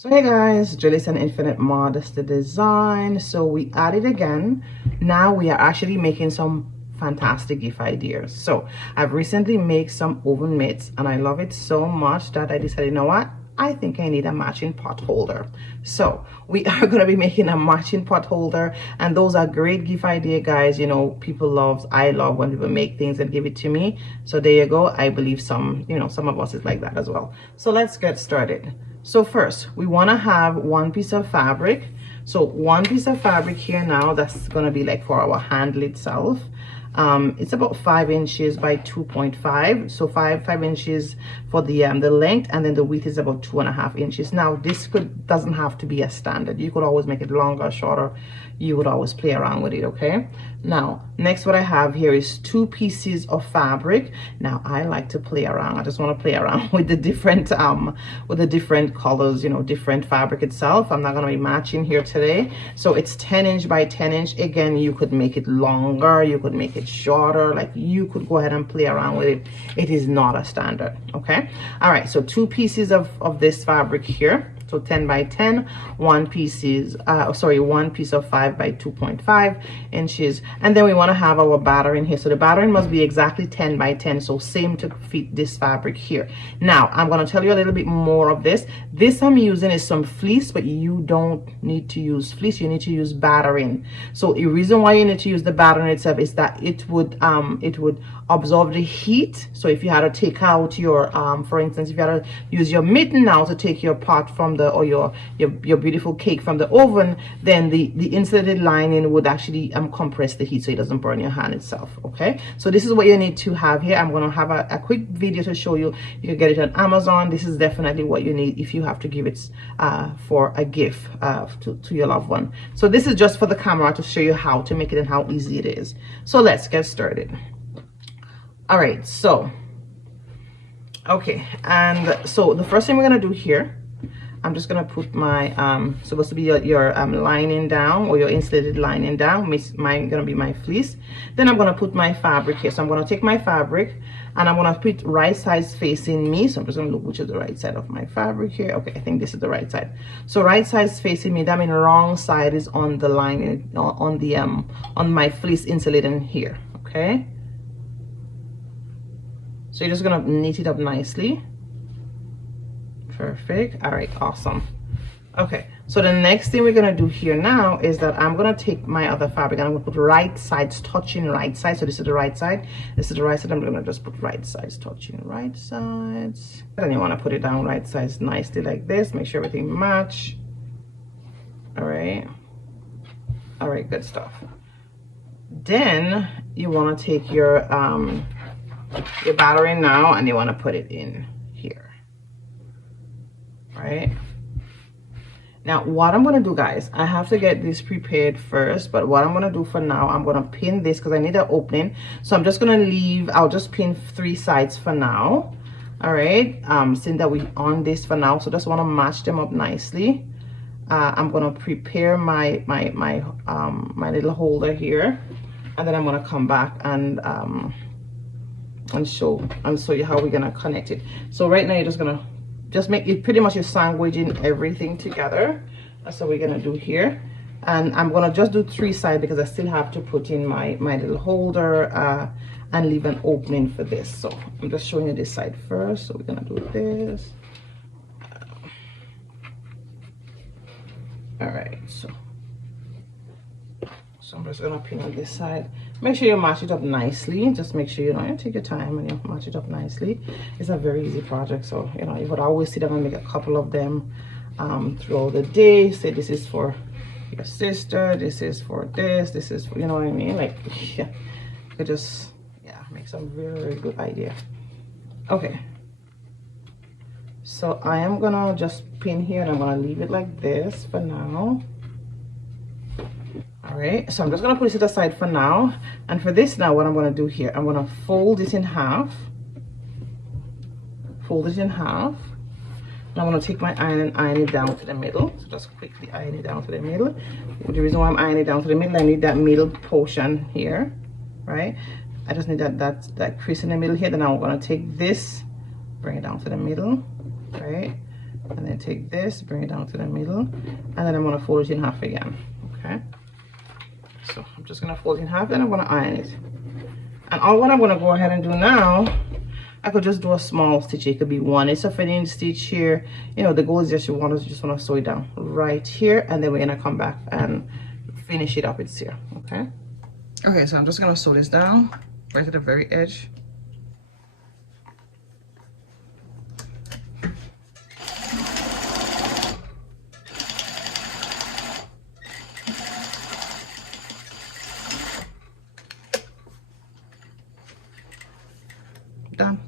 So hey guys, Julie's and Infinite Modesty Design. So we added again. Now we are actually making some fantastic gift ideas. So I've recently made some oven mitts and I love it so much that I decided, you know what? I think I need a matching pot holder. So we are going to be making a matching pot holder, and those are great gift idea, guys. You know, I love when people make things and give it to me. So there you go. I believe some of us is like that as well. So let's get started. So first we want to have one piece of fabric. So one piece of fabric here now, that's going to be like for our handle itself. It's about 5 inches by 2.5, so five inches for the length, and then the width is about 2.5 inches. Now this doesn't have to be a standard. You could always make it longer or shorter. You would always play around with it. Okay, now next what I have here is 2 pieces of fabric. Now I like to play around. I just want to play around with the different colors, you know, different fabric itself. I'm not going to be matching here today. So it's 10 inch by 10 inch. Again, you could make it longer, you could make it shorter, like you could go ahead and play around with it. It is not a standard. Okay, all right, so 2 pieces of this fabric here, so 10 by 10, one piece of 5 by 2.5 inches, and then we want to have our battering here. So the battering must be exactly 10 by 10, so same to fit this fabric here. Now I'm going to tell you a little bit more of this. This I'm using is some fleece, but you don't need to use fleece. You need to use battering. So the reason why you need to use the battering itself is that it would absorb the heat. So if you had to take out your for instance, if you had to use your mitten now to take your pot from your beautiful cake from the oven, then the insulated lining would actually compress the heat so it doesn't burn your hand itself. Okay, so this is what you need to have here. I'm going to have a quick video to show you. You can get it on Amazon. This is definitely what you need if you have to give it for a gift to your loved one. So this is just for the camera to show you how to make it and how easy it is. So let's get started. All right, so okay, and so the first thing we're gonna do here, I'm just gonna put my supposed to be your lining down, or your insulated lining down. Mine gonna be my fleece. Then I'm gonna put my fabric here. So I'm gonna take my fabric and I'm gonna put right sides facing me. So I'm just gonna look which is the right side of my fabric here. Okay, I think this is the right side. So right sides facing me, that means wrong side is on the lining, on my fleece insulating here. Okay, so you're just gonna knit it up nicely. Perfect. All right, awesome. Okay, so the next thing we're gonna do here now is that I'm gonna take my other fabric and I'm gonna put right sides touching right side. So this is the right side, this is the right side. I'm gonna just put right sides touching right sides. And you want to put it down right sides nicely like this. Make sure everything match. All right, good stuff. Then you want to take your battering now and you want to put it in here. Right now, what I'm going to do, guys, I have to get this prepared first, but what I'm going to do for now, I'm going to pin this because I need an opening. So I'm just going to leave, I'll just pin 3 sides for now. All right, since that we on this for now, so just want to match them up nicely. I'm going to prepare my little holder here, and then I'm going to come back and show you how we're gonna connect it. So right now you're just gonna make it pretty much, you're sandwiching everything together. That's what we're gonna do here. And I'm gonna just do 3 sides because I still have to put in my little holder and leave an opening for this. So I'm just showing you this side first. So we're gonna do this. All right, so I'm just gonna pin on this side. Make sure you match it up nicely. Just make sure you take your time and you match it up nicely. It's a very easy project, so you would always sit down and make a couple of them throughout the day. Say this is for your sister, this is for this is for, you know what I mean? Like, yeah, you could just make some very, very good idea. Okay, so I am gonna just pin here and I'm gonna leave it like this for now. All right, so I'm just gonna put it aside for now. And for this now, what I'm gonna do here, I'm gonna fold it in half. And I'm gonna take my iron and iron it down to the middle. So just quickly iron it down to the middle. The reason why I'm ironing it down to the middle, I need that middle portion here, right? I just need that crease in the middle here. Then I'm gonna take this, bring it down to the middle, right? and then take this, bring it down to the middle, and then I'm going to fold it in half again. Okay, so I'm just going to fold it in half and I'm going to iron it. And all what I'm going to go ahead and do now, I could just do a small stitch. It could be 1/8 of an inch stitch here. You know, the goal is just you just want to sew it down right here, and then we're going to come back and finish it up. It's here. Okay. Okay, so I'm just going to sew this down right to the very edge. Done.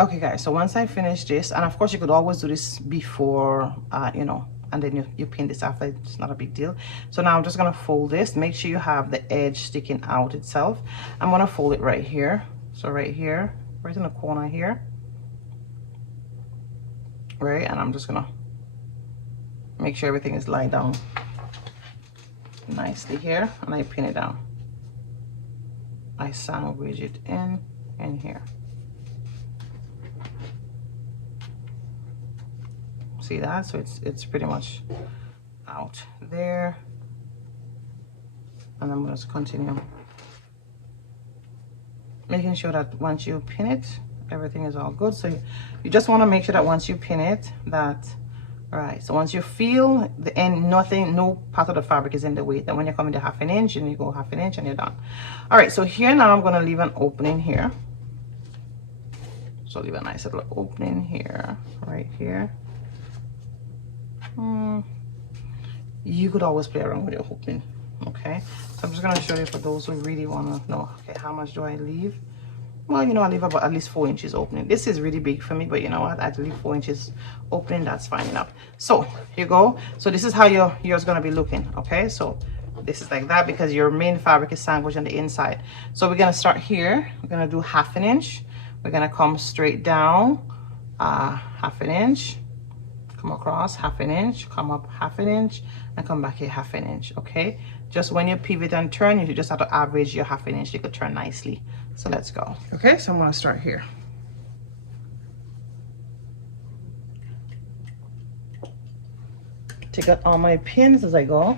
Okay guys, so once I finish this, and of course you could always do this before you know, and then you pin this after. It's not a big deal. So now I'm just gonna fold this. Make sure you have the edge sticking out itself. I'm gonna fold it right here, so right here, right in the corner here, right, and I'm just gonna make sure everything is lined down nicely here, and I pin it down. I sandwich it in here. See that? So it's pretty much out there, and I'm going to continue making sure that once you pin it, everything is all good. So you just want to make sure that once you pin it, that all right, so once you feel the end, no part of the fabric is in the way, then when you're coming to 1/2 inch, and you go 1/2 inch and you're done. All right, so here now I'm going to leave an opening here. So leave a nice little opening here, right here. You could always play around with your opening. Okay, so I'm just going to show you for those who really want to know, okay, how much do I leave? Well, you know, I leave about at least 4 inches opening. This is really big for me, but you know what, I leave 4 inches opening. That's fine enough. So here you go. So this is how yours going to be looking. Okay, so this is like that because your main fabric is sandwiched on the inside. So we're going to start here. We're going to do 1/2 inch. We're going to come straight down 1/2 inch, come across 1/2 inch, come up 1/2 inch, and come back here 1/2 inch. Okay, just when you pivot and turn, you just have to average your 1/2 inch. You could turn nicely. So let's go. Okay, so I'm going to start here. Take out all my pins as I go.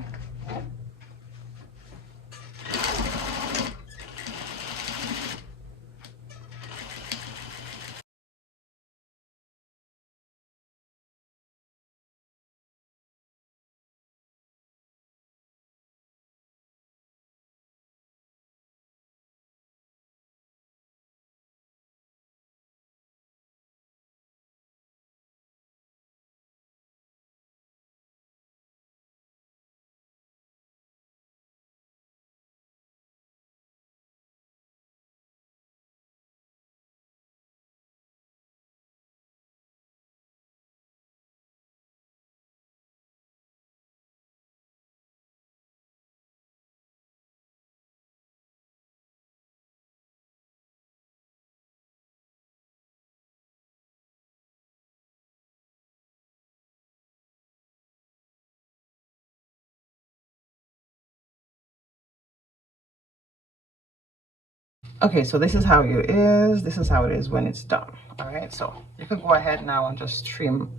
Okay, so this is how it is. This is how it is when it's done. All right, so you can go ahead now and just trim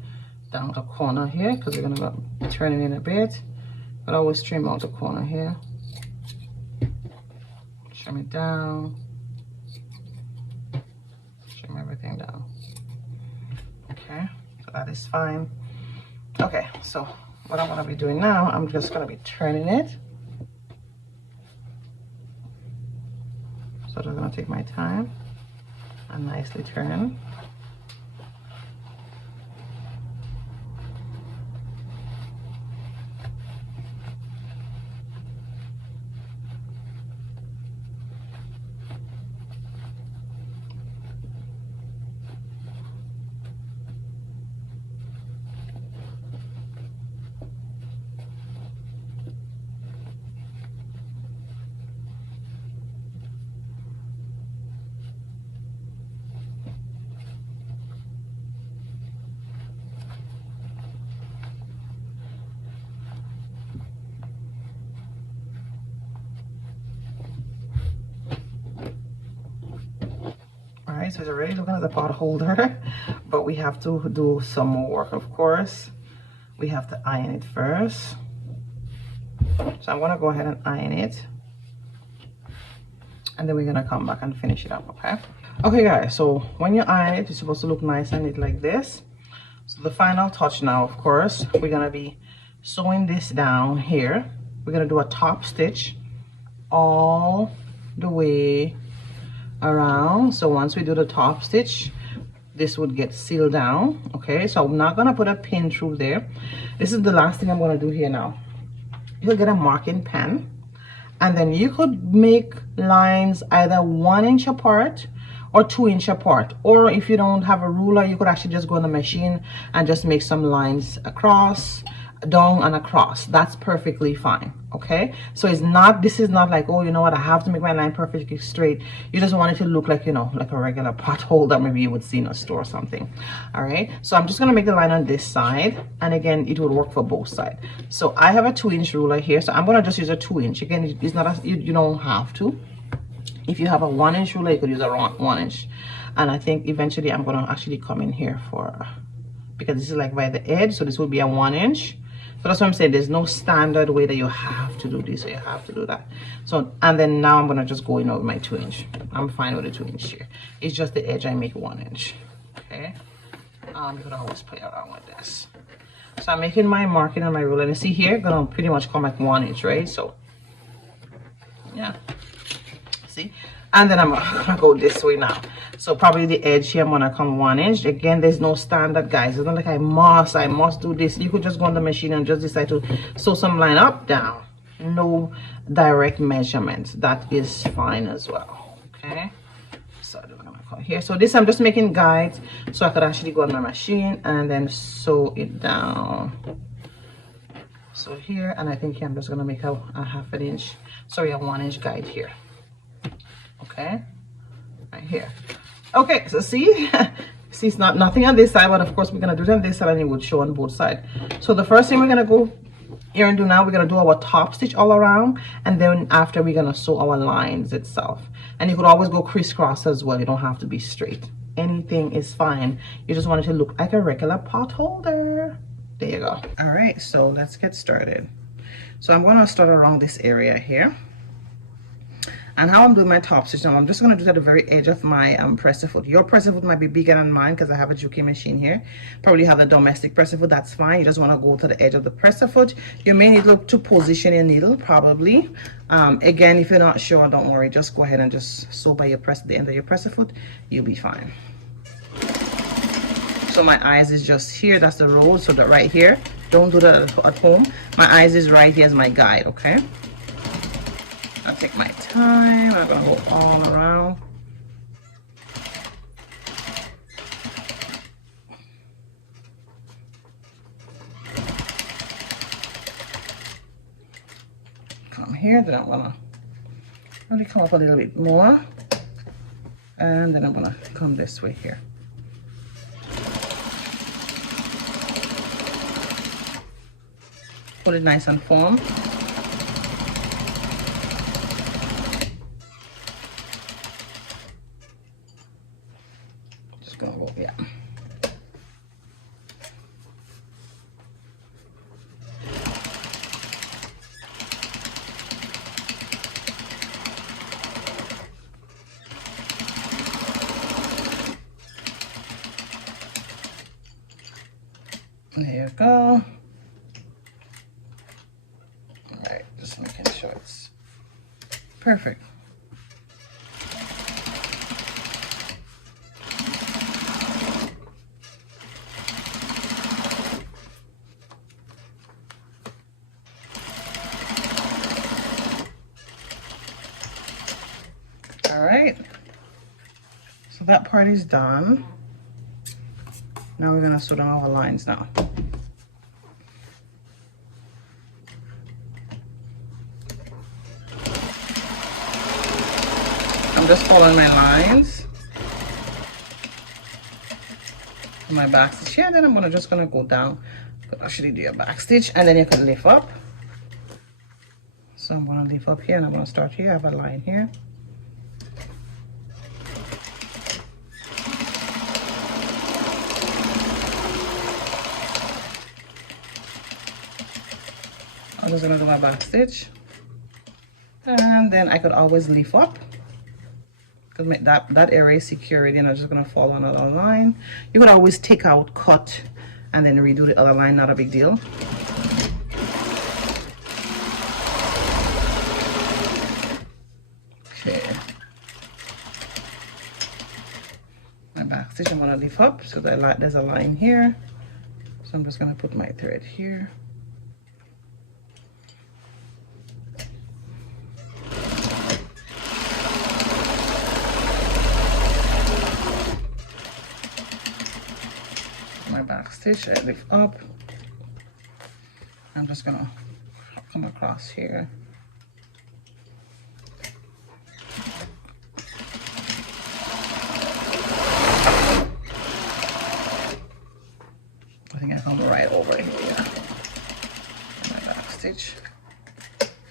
down the corner here because we're gonna be turning in a bit. But always trim out the corner here. Trim it down. Trim everything down. Okay, so that is fine. Okay, so what I'm gonna be doing now, I'm just gonna be turning it. So I'm gonna take my time and nicely turn. So it's already looking at the pot holder, but we have to do some more work, of course. We have to iron it first. So I'm gonna go ahead and iron it, and then we're gonna come back and finish it up, okay? Okay guys, so when you iron it, it's supposed to look nice and neat like this. So the final touch now, of course, we're gonna be sewing this down here. We're gonna do a top stitch all the way around. So once we do the top stitch, this would get sealed down, okay? So I'm not gonna put a pin through there. This is the last thing I'm gonna do here now. You'll get a marking pen, and then you could make lines either 1 inch apart or 2 inch apart, or if you don't have a ruler, you could actually just go on the machine and just make some lines across, down and across. That's perfectly fine, okay? So it's not, this is not like, oh, you know what, I have to make my line perfectly straight. You just want it to look like, you know, like a regular pot holder maybe you would see in a store or something. All right, so I'm just gonna make the line on this side, and again it will work for both sides. So I have a 2 inch ruler here, so I'm gonna just use a 2 inch. Again, it's not a, you don't have to. If you have a 1 inch ruler, you could use a 1 inch. And I think eventually I'm gonna actually come in here for, because this is like by the edge, so this will be a 1 inch. So that's what I'm saying, there's no standard way that you have to do this or you have to do that. So, and then now I'm gonna just go in over my 2 inch. I'm fine with a 2 inch here. It's just the edge I make 1 inch, okay? You can always play around with this. So I'm making my marking on my ruler, and you see here, gonna pretty much come at 1 inch, right? So, yeah. See, and then I'm gonna go this way now. So probably the edge here I'm gonna come 1 inch. Again, there's no standard, guys. It's not like I must do this. You could just go on the machine and just decide to sew some line up, down. No direct measurements. That is fine as well, okay? So I'm gonna come here. So this I'm just making guides so I could actually go on my machine and then sew it down. So here, and I think here I'm just gonna make a 1/2 inch, sorry, a 1 inch guide here. Okay, right here. Okay, so see, see, it's not nothing on this side, but of course we're gonna do it on this side, and it would show on both sides. So the first thing we're gonna go here and do now, we're gonna do our top stitch all around, and then after we're gonna sew our lines itself. And you could always go crisscross as well. You don't have to be straight. Anything is fine. You just want it to look like a regular pot holder. There you go. All right, so let's get started. So I'm gonna start around this area here. And how I'm doing my top stitch now, I'm just going to do it at the very edge of my presser foot. Your presser foot might be bigger than mine because I have a Juki machine here. Probably have the domestic presser foot, that's fine. You just want to go to the edge of the presser foot. You may need to position your needle, probably. Again, if you're not sure, don't worry. Just go ahead and just sew by your the end of your presser foot. You'll be fine. So my eyes is just here. That's the road. So that right here. Don't do that at home. My eyes is right here as my guide, okay? I'll take my time. I'm gonna go all around. Come here, then I'm gonna really come up a little bit more, and then I'm gonna come this way here. Put it nice and firm. Gonna go, yeah. There you go. All right, just making sure it's perfect. All right, so that part is done. Now we're gonna sew down our lines now. I'm just following my lines. My back stitch here, then I'm just gonna go down. Actually do a back stitch, and then you can lift up. So I'm gonna lift up here, and I'm gonna start here. I have a line here. I'm just gonna do my back stitch, and then I could always leaf up because that area is secured, and I'm just gonna follow another line. You could always take out, cut, and then redo the other line, not a big deal. Okay, my back stitch I'm gonna leaf up, so there's a line here, so I'm just gonna put my thread here. My back stitch, I lift up. I'm just gonna come across here. I think I come right over here. My back stitch.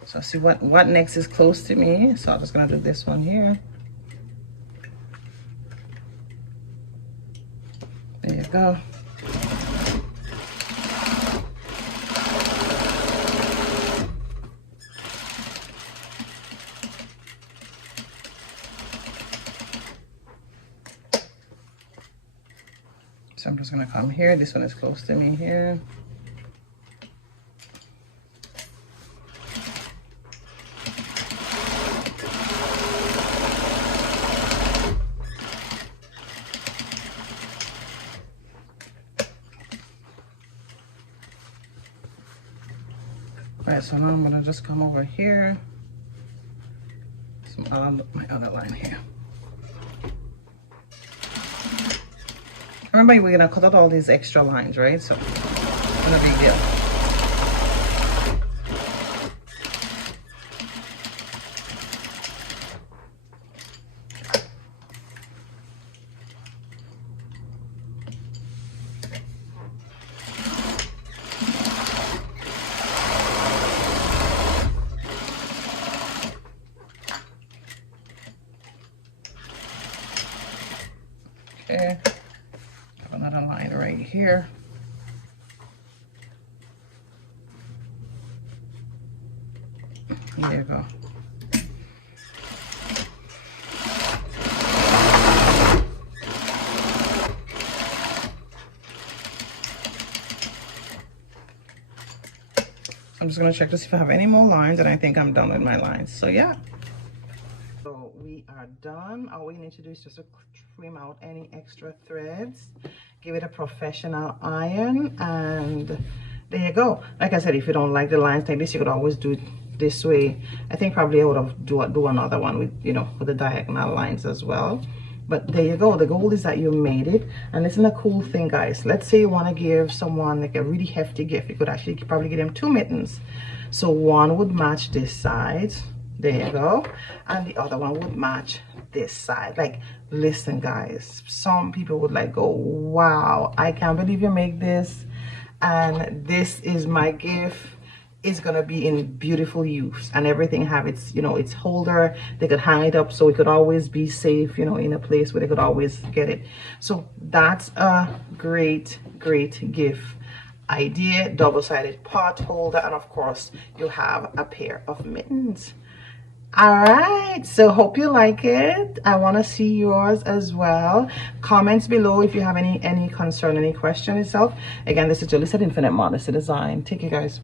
So see what next is close to me. So I'm just gonna do this one here. There you go. So I'm just gonna come here. This one is close to me here. Right, so now I'm gonna just come over here. My other line here. Remember, we're gonna cut out all these extra lines, right? So, not a big deal. Okay. Another line right here. There you go. I'm just gonna check to see if I have any more lines, and I think I'm done with my lines. So yeah. So we are done. All we need to do is just trim out any extra threads, give it a professional iron, and there you go. Like I said, if you don't like the lines like this, you could always do it this way. I think probably I would have do another one with, you know, with the diagonal lines as well. But there you go. The goal is that you made it. And listen, a cool thing, guys. Let's say you want to give someone like a really hefty gift. You could actually probably give them 2 mittens. So one would match this side. There you go. And the other one would match this side. Like, listen, guys, some people would like go, wow, I can't believe you make this, and this is my gift. It's gonna be in beautiful use, and everything have its, you know, its holder. They could hang it up, so it could always be safe, you know, in a place where they could always get it. So that's a great gift idea. Double-sided pot holder, and of course you have a pair of mittens. All right, so hope you like it. I want to see yours as well. Comments below if you have any concern, any question itself. Again, this is Julissa at Infinite Modesty Design. Take care, guys.